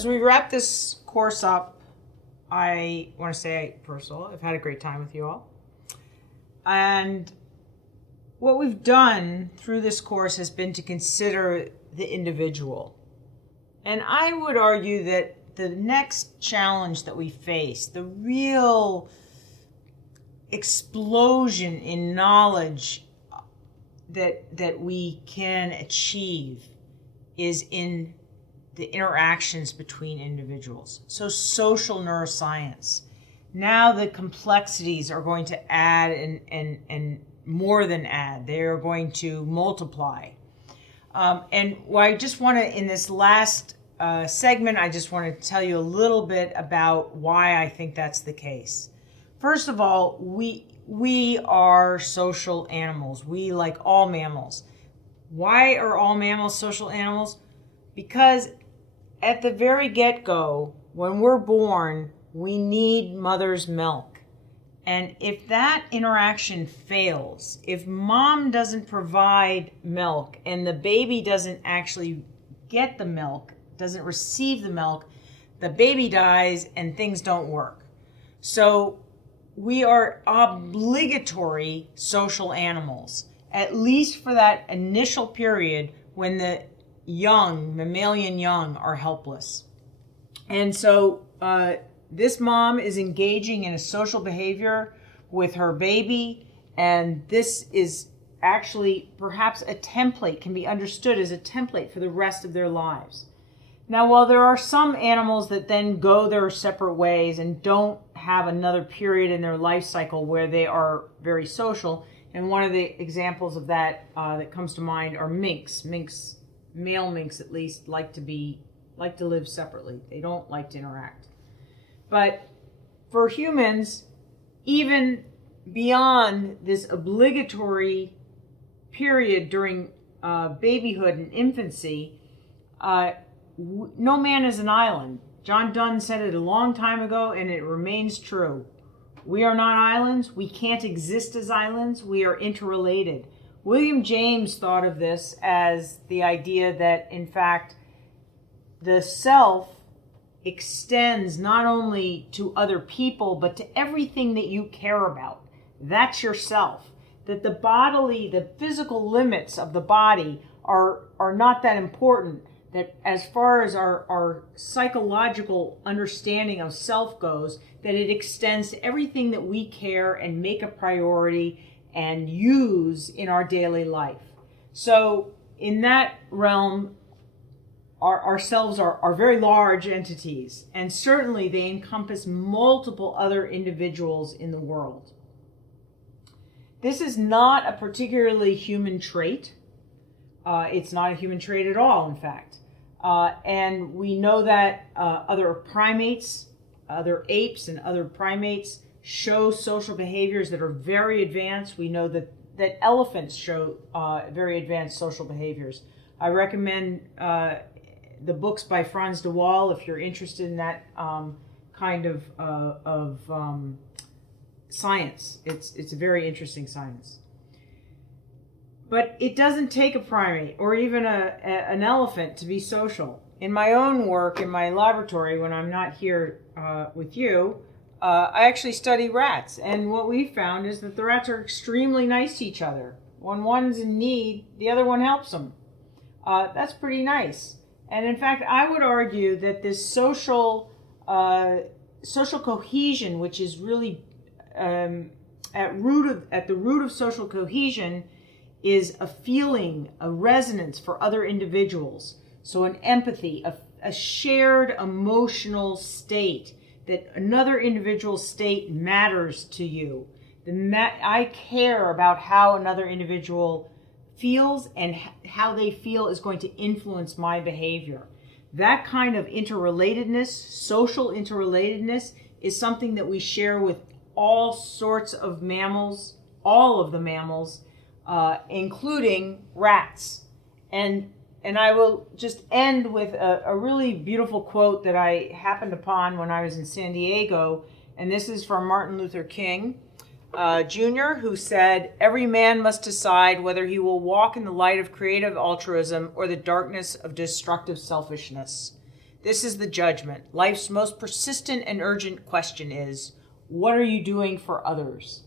As we wrap this course up, I want to say, first of all, I've had a great time with you all. And what we've done through this course has been to consider the individual. And I would argue that the next challenge that we face, the real explosion in knowledge that we can achieve, is in the interactions between individuals. So social neuroscience. Now the complexities are going to add and more than add. They are going to multiply. And what I just want to, in this last segment, I just want to tell you a little bit about why I think that's the case. First of all, we are social animals. We, like all mammals. Why are all mammals social animals? Because at the very get-go, when we're born, we need mother's milk. And if that interaction fails, if mom doesn't provide milk and the baby doesn't actually get the milk, doesn't receive the milk, the baby dies and things don't work. So we are obligatory social animals, at least for that initial period when the young, mammalian young, are helpless. And so this mom is engaging in a social behavior with her baby, and this is actually perhaps a template, can be understood as a template for the rest of their lives. Now, while there are some animals that then go their separate ways and don't have another period in their life cycle where they are very social, and one of the examples of that that comes to mind are minks. Male minks, at least, like to live separately. They don't like to interact. But for humans, even beyond this obligatory period during babyhood and infancy, no man is an island. John Donne said it a long time ago, and it remains true. We are not islands. We can't exist as islands. We are interrelated. William James thought of this as the idea that, in fact, the self extends not only to other people, but to everything that you care about. That's yourself. That the physical limits of the body are not that important. That as far as our psychological understanding of self goes, that it extends to everything that we care and make a priority and use in our daily life. So in that realm, ourselves are very large entities, and certainly they encompass multiple other individuals in the world. This is not a particularly human trait. It's not a human trait at all, in fact. And we know that other primates, other apes and other primates show social behaviors that are very advanced. We know that elephants show very advanced social behaviors. I recommend the books by Frans de Waal if you're interested in that kind of science. It's a very interesting science. But it doesn't take a primate or even an elephant to be social. In my own work, in my laboratory, when I'm not here with you, I actually study rats. And what we found is that the rats are extremely nice to each other. When one's in need, the other one helps them. That's pretty nice. And in fact, I would argue that this social cohesion, which is really at the root of social cohesion, is a feeling, a resonance for other individuals. So an empathy, a shared emotional state, that another individual's state matters to you. I care about how another individual feels, and how they feel is going to influence my behavior. That kind of interrelatedness, social interrelatedness, is something that we share with all sorts of mammals, all of the mammals, including rats. And I will just end with a really beautiful quote that I happened upon when I was in San Diego. And this is from Martin Luther King Jr., who said, "Every man must decide whether he will walk in the light of creative altruism or the darkness of destructive selfishness." This is the judgment. Life's most persistent and urgent question is, what are you doing for others?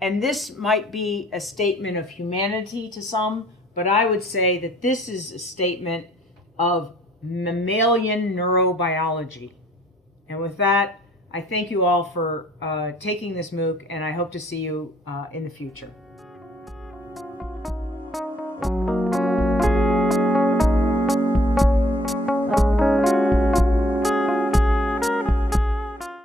And this might be a statement of humanity to some, but I would say that this is a statement of mammalian neurobiology. And with that, I thank you all for taking this MOOC, and I hope to see you in the future.